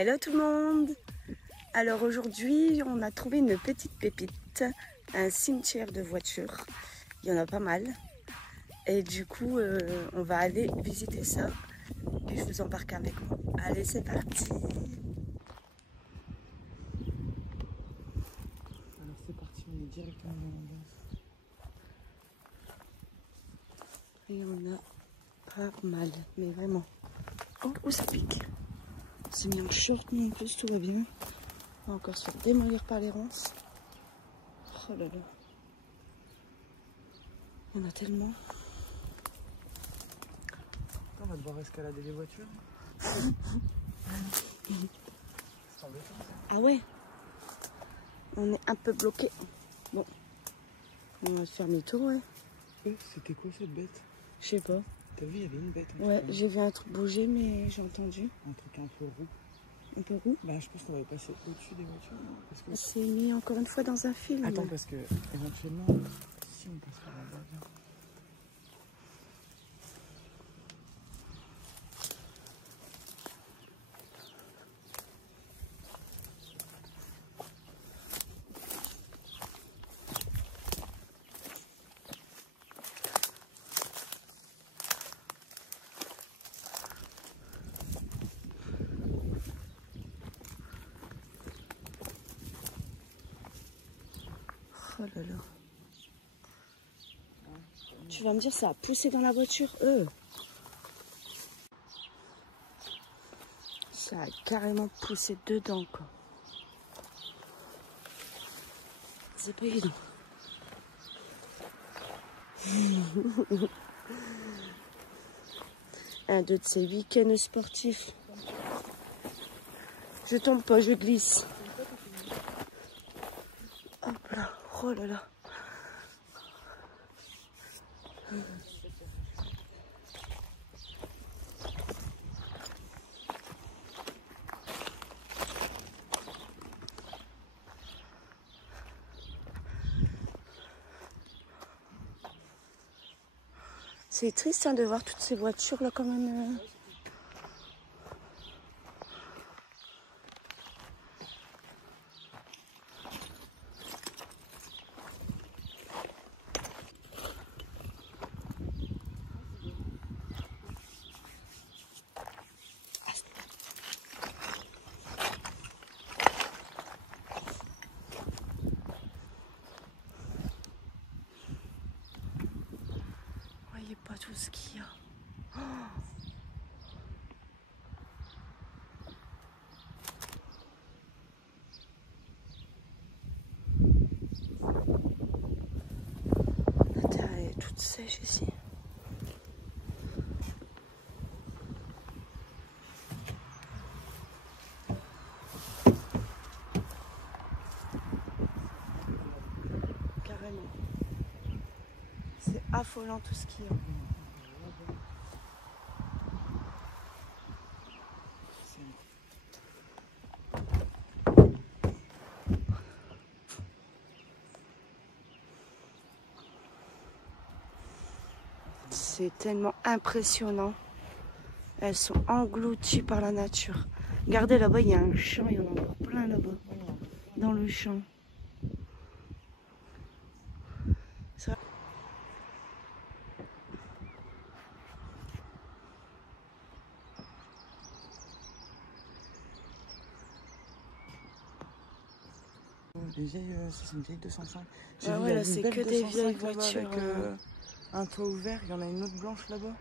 Hello tout le monde. Alors aujourd'hui on a trouvé une petite pépite, un cimetière de voitures. Il y en a pas mal. Et du coup on va aller visiter ça. Et je vous embarque avec moi. Allez, c'est parti. Alors c'est parti, on est directement dans l'ambiance. Il y en a pas mal, mais vraiment. Oh, où ça pique. C'est mis en short, mais en plus tout va bien. On va encore se faire démolir par les ronces. Oh là là. Il y en a tellement. On va devoir escalader les voitures. C'est embêtant ça. Ah ouais. On est un peu bloqué. Bon. On va faire demi-tour, ouais. C'était quoi cette bête? Je sais pas. T'as vu, il y avait une bête. Ouais, j'ai vu un truc bouger, mais j'ai entendu. Un truc un peu roux. Un peu roux. Bah je pense qu'on va passer au-dessus des voitures. Parce que... C'est mis encore une fois dans un film. Attends, parce que éventuellement, si on passe par là-bas, viens. Oh là là. Tu vas me dire, ça a poussé dans la voiture, Ça a carrément poussé dedans, quoi. C'est pas évident. Un de ces week-ends sportifs. Je tombe pas, je glisse. Hop là, oh là là. C'est triste hein, de voir toutes ces voitures là quand même. Voyez pas tout ce qu'il y a. Oh, la terre est toute sèche ici. Carrément. C'est affolant tout ce qu'il y a. C'est tellement impressionnant. Elles sont englouties par la nature. Regardez là-bas, il y a un champ, il y en a encore plein là-bas. Dans le champ. Ça... C'est une vieille 205. Ah ouais, là, c'est que des vieilles voitures. Avec un toit ouvert, il y en a une autre blanche là-bas.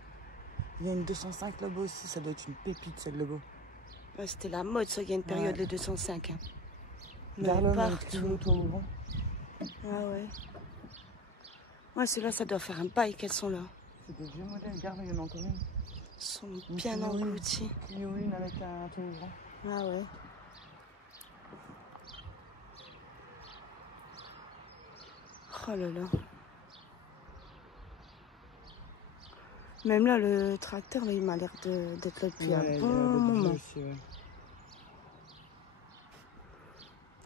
Il y a une 205 là-bas aussi, ça doit être une pépite celle là-bas. Ouais, c'était la mode, ça, il y a une période, ouais. le 205. Hein. Garlon, partout. toit ouvrant. Ah ouais. Ouais, ceux-là, ça doit faire un bail qu'elles sont là. C'est des vieux modèles, regarde, il y en a encore une. Elles sont bien englouties. Clio une avec un toit ouvrant. Ah ouais. Oh là là. Même là, le tracteur, là, il m'a l'air d'être là depuis un bon moment. Aussi, ouais.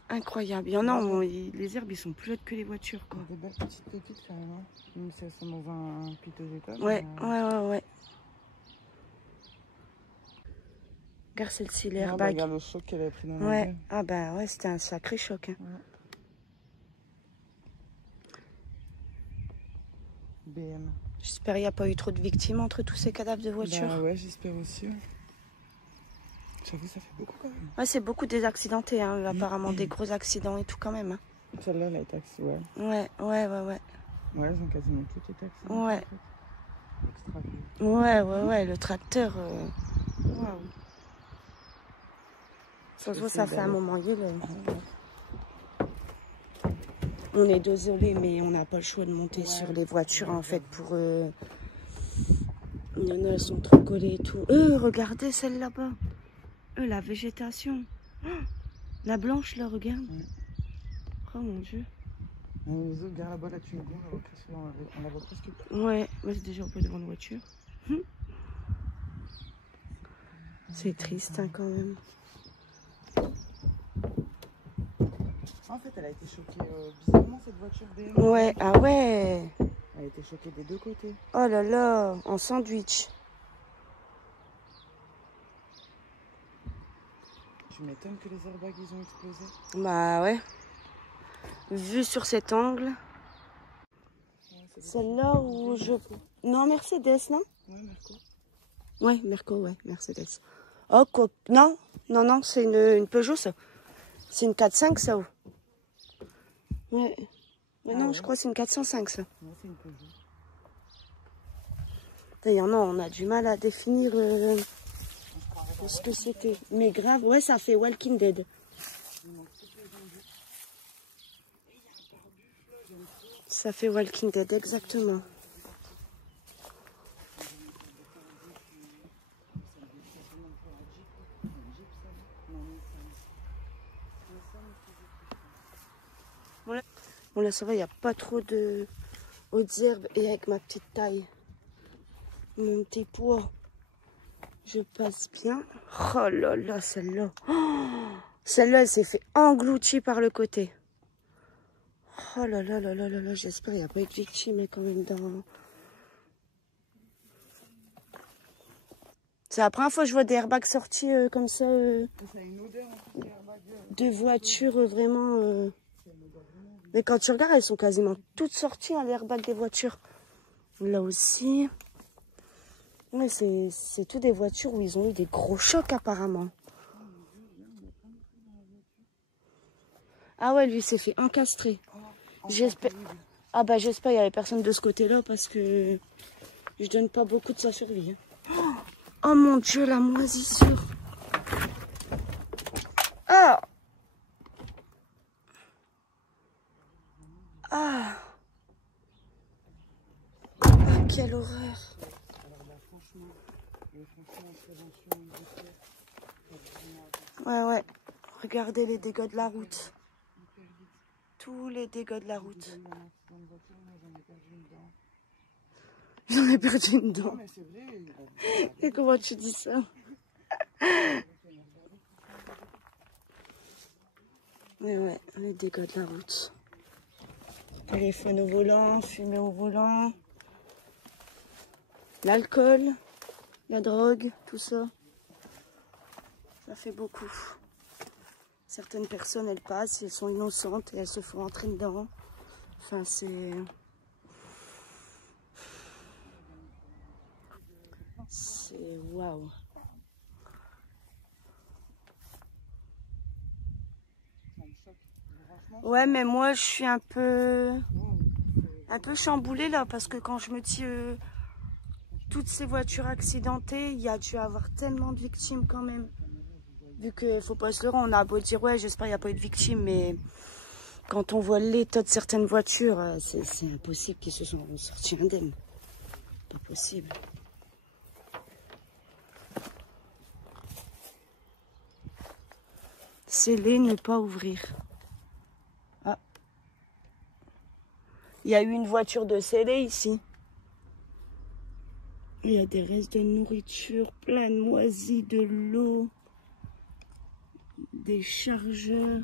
Incroyable. Il y en a, les herbes, ils sont plus hautes que les voitures, quoi. Des belles petites pépites quand même, hein. Même si elles sont dans un piteux état. Ouais, ouais. Regarde celle-ci, Ah, bah, l'airbag. regarde le choc qu'elle a pris dans la Ouais, gueule. ah bah ouais, c'était un sacré choc. Hein. Ouais. BM. J'espère qu'il n'y a pas eu trop de victimes entre tous ces cadavres de voitures. Bah ouais, j'espère aussi. Ouais. J'avoue, ça fait beaucoup quand même. Ouais, c'est beaucoup des accidentés, hein, apparemment, des gros accidents et tout quand même. Hein. Celle-là, elle a été accidentée, ouais. Ouais. Ouais, elles ont quasiment toutes été accidentées. Ouais. En fait. Extra cool. Ouais, le tracteur. Waouh. Ça fait un moment, On est désolé, mais on n'a pas le choix de monter sur les voitures en fait pour. Il y en a, elles sont trop collées et tout. Regardez celle là-bas. La végétation. Oh, la blanche là, regarde. Oh mon dieu. Les autres, regarde là-bas, la Twingo, on la voit presque plus. Ouais, mais c'est déjà un peu devant la voiture. C'est triste hein, quand même. En fait, elle a été choquée bizarrement cette voiture BM. Ouais, ah ouais. Elle a été choquée des deux côtés. Oh là là, en sandwich. Tu m'étonnes que les airbags ils ont explosé. Bah ouais. Vu sur cet angle. Ouais, celle-là où je... Non, Mercedes, non? Ouais, Merco. Ouais, Merco, ouais, Mercedes. Oh, quoi... Non, c'est une Peugeot, ça. C'est une 4.5, ça. Ouais. Mais non, ouais. je crois que c'est une 405, ça. Ouais, c'est une Peugeot. D'ailleurs, non, on a du mal à définir ce que c'était. Mais grave, ouais, ça fait Walking Dead. Ça fait Walking Dead, exactement. Bon là ça va, il n'y a pas trop de hautes herbes et avec ma petite taille, mon petit poids, je passe bien. Oh là là, celle-là. Oh, celle-là, elle s'est fait engloutir par le côté. Oh là là là là là là, j'espère qu'il n'y a pas eu de victime quand même dans... C'est la première fois que je vois des airbags sortis comme ça. Ça a une odeur en fait, de voitures vraiment... Mais quand tu regardes, elles sont quasiment toutes sorties, hein, l'airbag des voitures. Là aussi. Ouais, c'est tout des voitures où ils ont eu des gros chocs apparemment. Ah ouais, lui s'est fait encastrer. J'espère... Ah bah j'espère qu'il n'y avait personne de ce côté-là parce que je donne pas beaucoup de sa survie. Hein. Oh mon Dieu, la moisissure. Ah. Ah. Ah, quelle horreur. Ouais. Regardez les dégâts de la route. Tous les dégâts de la route. J'en ai perdu une dent. Et comment tu dis ça? Ouais, les dégâts de la route. Téléphone au volant, fumée au volant. L'alcool, la drogue, tout ça. Ça fait beaucoup. Certaines personnes, elles passent, elles sont innocentes et elles se font entrer dedans. Enfin, c'est... C'est waouh. Ouais, mais moi, je suis un peu chamboulée là, parce que quand je me dis toutes ces voitures accidentées, il y a dû avoir tellement de victimes quand même. Vu qu'il ne faut pas se leurrer, on a beau dire, ouais, j'espère qu'il n'y a pas eu de victimes, mais quand on voit l'état de certaines voitures, c'est impossible qu'ils se sont sortis indemnes. Pas possible. Sceller, ne pas ouvrir. Ah. Il y a eu une voiture de scellé ici. Il y a des restes de nourriture, plein de moisis, de l'eau, des chargeurs,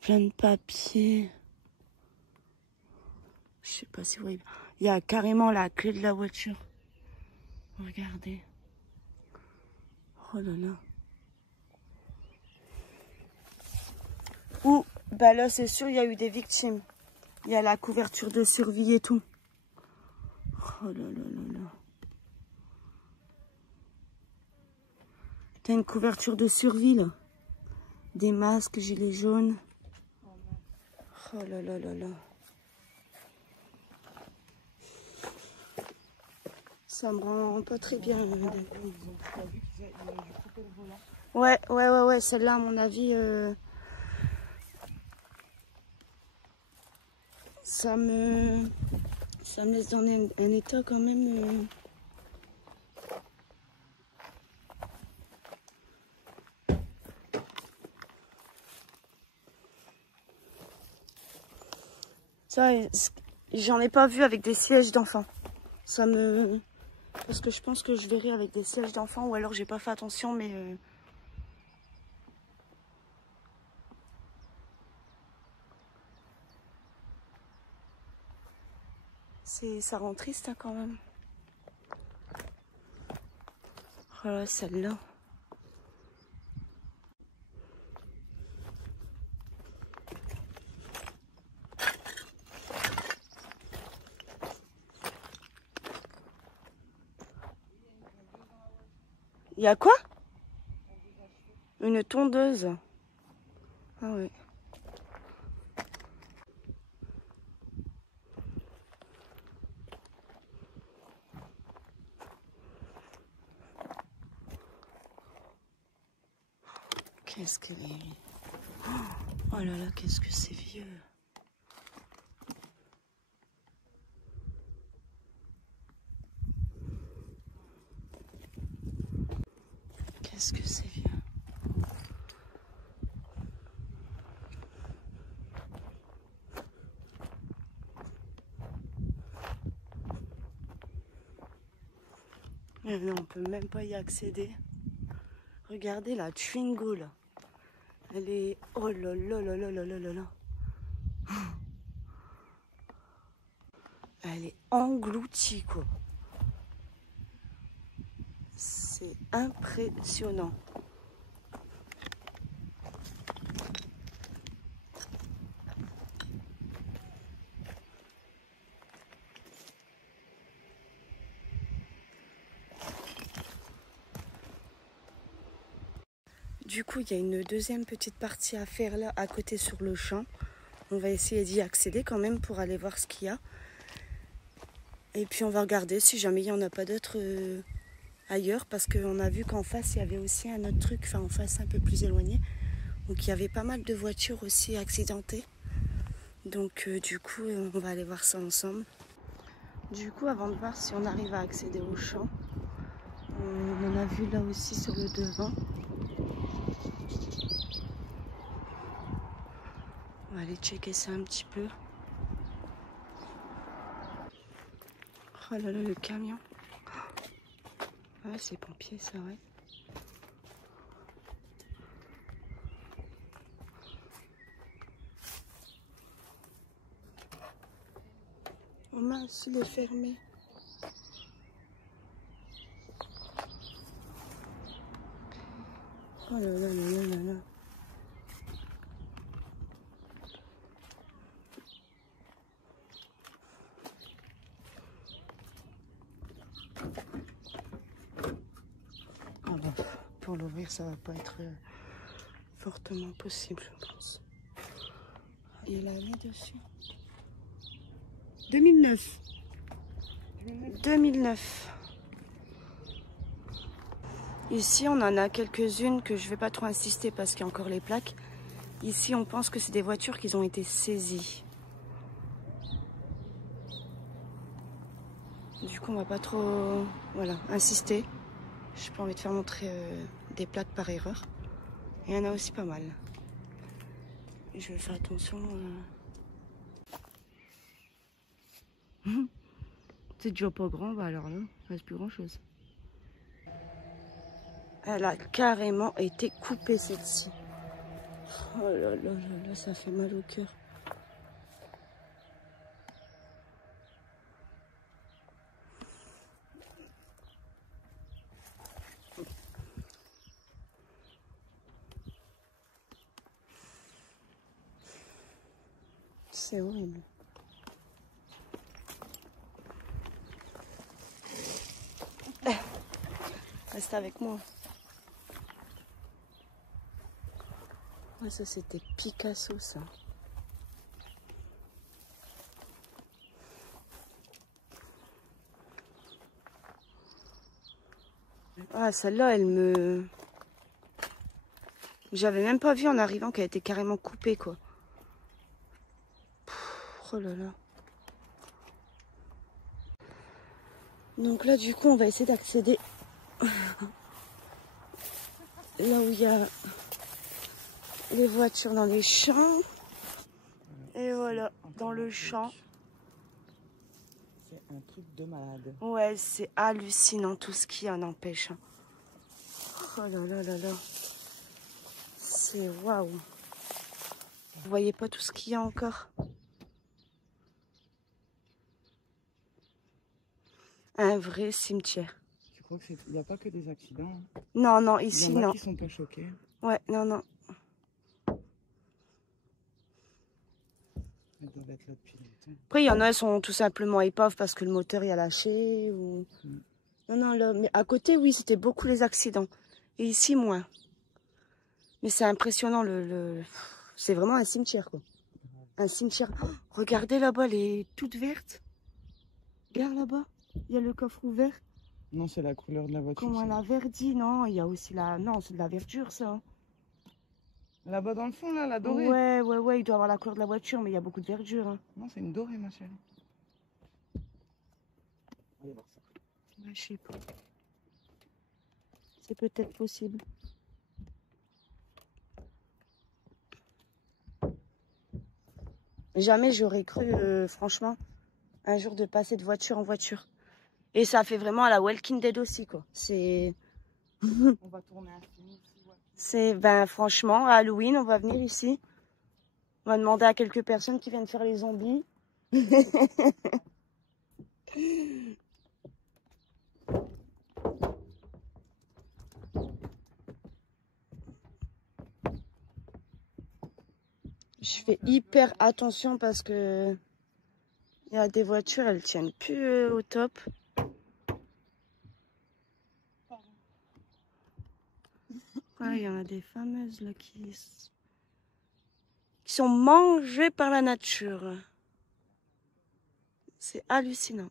plein de papiers. Je sais pas si vous voyez. Il y a carrément la clé de la voiture. Regardez. Oh là là. Ouh, bah là c'est sûr il y a eu des victimes. Il y a la couverture de survie et tout. Oh là là là là. T'as une couverture de survie là. Des masques, gilets jaunes. Oh là là là là. Ça me rend pas très bien. Ouais, celle-là à mon avis, ça me laisse dans un état quand même. Ça, j'en ai pas vu avec des sièges d'enfants. Ça me... Parce que je pense que je verrai avec des sièges d'enfants ou alors j'ai pas fait attention, mais... Ça rend triste hein, quand même. Voilà, celle-là. Il y a quoi? Une tondeuse. Ah oui. Qu'est-ce qu'elle est... Oh là là, qu'est-ce que c'est vieux. Qu'est-ce que c'est vieux. Mais non, on peut même pas y accéder. Regardez la Twingo là. Elle est... Oh là là là là là là là là. Elle est engloutie quoi. C'est impressionnant. Du coup, il y a une deuxième petite partie à faire là, à côté sur le champ. On va essayer d'y accéder quand même pour aller voir ce qu'il y a. Et puis on va regarder si jamais il n'y en a pas d'autres ailleurs. Parce qu'on a vu qu'en face, il y avait aussi un autre truc, enfin en face un peu plus éloigné. Donc il y avait pas mal de voitures aussi accidentées. Donc du coup, on va aller voir ça ensemble. Du coup, avant de voir si on arrive à accéder au champ, on en a vu là aussi sur le devant. On va aller checker ça un petit peu. Oh là là, le camion. Ah, c'est pompier, ça, ouais. Oh mince, il est fermé. Oh là là là là là là. Ah bah, pour l'ouvrir, ça va pas être fortement possible, je pense. Il a mis dessus. 2009. 2009. Ici, on en a quelques-unes que je vais pas trop insister parce qu'il y a encore les plaques. Ici, on pense que c'est des voitures qui ont été saisies. Du coup, on va pas trop insister. J'ai pas envie de faire montrer des plaques par erreur. Il y en a aussi pas mal. Et je vais faire attention. C'est déjà pas grand, bah alors là, il reste plus grand chose. Elle a carrément été coupée celle-ci. Oh là là là là, ça fait mal au cœur. C'est horrible. Reste avec moi. Ah, ça c'était Picasso ça. Ah, celle-là, elle me... J'avais même pas vu en arrivant qu'elle était carrément coupée, quoi. Pff, oh là là. Donc là, du coup, on va essayer d'accéder là où il y a les voitures dans les champs. Et voilà, dans le champ. C'est un truc de malade. Ouais, c'est hallucinant tout ce qui en empêche. Oh là là là là. C'est waouh. Vous voyez pas tout ce qu'il y a encore? Un vrai cimetière. Tu crois qu'il n'y a pas que des accidents? Non, non, Il ici, y en a non. qui sont pas choqués. Ouais, non, non. Elles doivent être là depuis longtemps. Après, il y en a, elles sont tout simplement épaves parce que le moteur y a lâché. Ou... Non, non, là, mais à côté, oui, c'était beaucoup les accidents. Et ici, moins. Mais c'est impressionnant, c'est vraiment un cimetière, quoi. Un cimetière. Oh, regardez là-bas, elle est toute verte. Regarde là-bas, il y a le coffre ouvert. Non, c'est la couleur de la voiture. Comment elle a verdi, non? Il y a aussi la... Non, c'est de la verdure, ça. Là-bas dans le fond, là, la dorée. Ouais, ouais, ouais, il doit avoir la couleur de la voiture, mais il y a beaucoup de verdure. Hein. Non, c'est une dorée, ma chérie. Allez voir ça. Ouais, je sais pas. C'est peut-être possible. Jamais j'aurais cru, franchement, un jour de passer de voiture en voiture. Et ça fait vraiment à la Walking Dead aussi, quoi. C'est... On va tourner un film ici, ouais. C'est, ben franchement, à Halloween, on va venir ici. On va demander à quelques personnes qui viennent faire les zombies. Je fais hyper attention parce que il y a des voitures, elles tiennent plus au top. Ah, il y en a des fameuses là qui sont mangées par la nature. C'est hallucinant.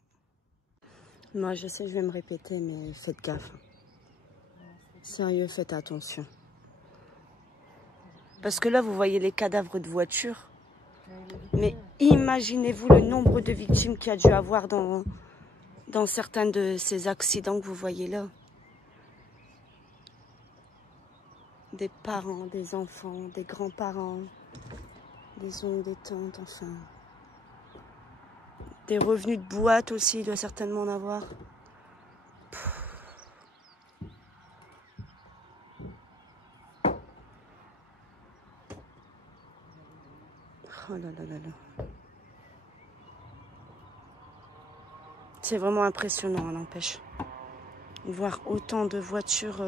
Moi, je sais, je vais me répéter, mais faites gaffe. Sérieux, faites attention. Parce que là, vous voyez les cadavres de voitures. Mais imaginez-vous le nombre de victimes qu'il y a dû avoir dans certains de ces accidents que vous voyez là. Des parents, des enfants, des grands-parents, des oncles, des tantes, enfin. Des revenus de boîte aussi, il doit certainement en avoir. Oh là là là là. C'est vraiment impressionnant, à n'empêche. Voir autant de voitures...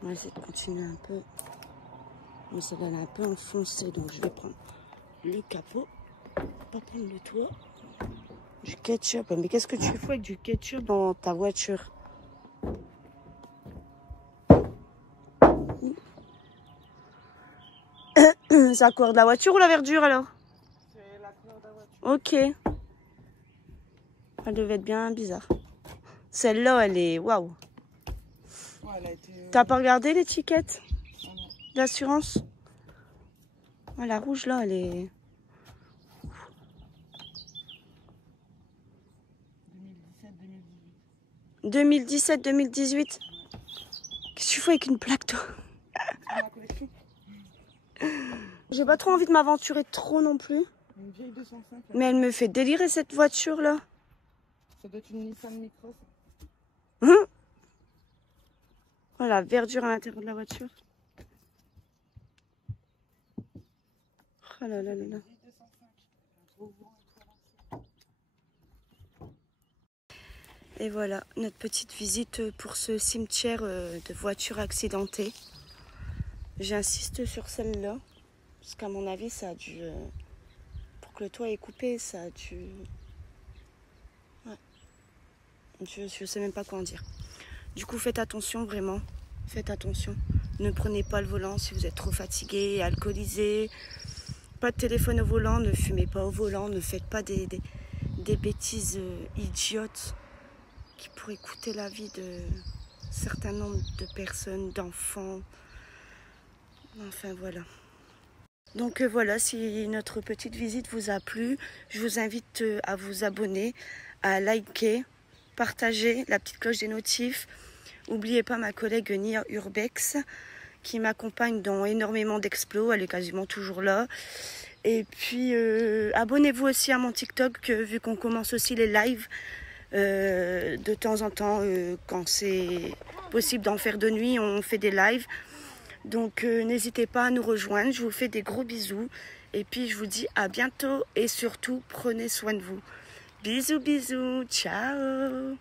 On va essayer de continuer un peu. Mais ça va aller un peu enfoncé, donc je vais prendre le capot. Pas prendre le toit. Du ketchup. Mais qu'est-ce que tu fais avec du ketchup dans ta voiture? C'est la couleur de la voiture ou la verdure alors? C'est la couleur de la voiture. Ok. Elle devait être bien bizarre. Celle-là, elle est... Waouh. Ouais, elle a été... T'as pas regardé l'étiquette Oh, d'assurance? Ouais, la rouge là, elle est... 2017-2018. Qu'est-ce que tu fais avec une plaque, toi? J'ai pas trop envie de m'aventurer trop non plus. Une vieille 205. Mais elle me fait délirer cette voiture là. Ça doit être une Nissan Micra. Voilà, verdure à l'intérieur de la voiture. Oh là là là là. Et voilà, notre petite visite pour ce cimetière de voitures accidentées. J'insiste sur celle-là, parce qu'à mon avis, ça a dû... pour que le toit est coupé, ça a dû... Ouais. Je sais même pas quoi en dire. Du coup, faites attention, vraiment. Faites attention. Ne prenez pas le volant si vous êtes trop fatigué, alcoolisé. Pas de téléphone au volant, ne fumez pas au volant, ne faites pas des bêtises idiotes qui pourraient coûter la vie de certain nombre de personnes, d'enfants. Enfin, voilà. Donc voilà, si notre petite visite vous a plu, je vous invite à vous abonner, à liker, partager la petite cloche des notifs. N'oubliez pas ma collègue Nia Urbex qui m'accompagne dans énormément d'explos, elle est quasiment toujours là. Et puis abonnez-vous aussi à mon TikTok vu qu'on commence aussi les lives de temps en temps quand c'est possible d'en faire de nuit, on fait des lives. Donc n'hésitez pas à nous rejoindre, je vous fais des gros bisous et puis je vous dis à bientôt et surtout prenez soin de vous. Bisous bisous, ciao.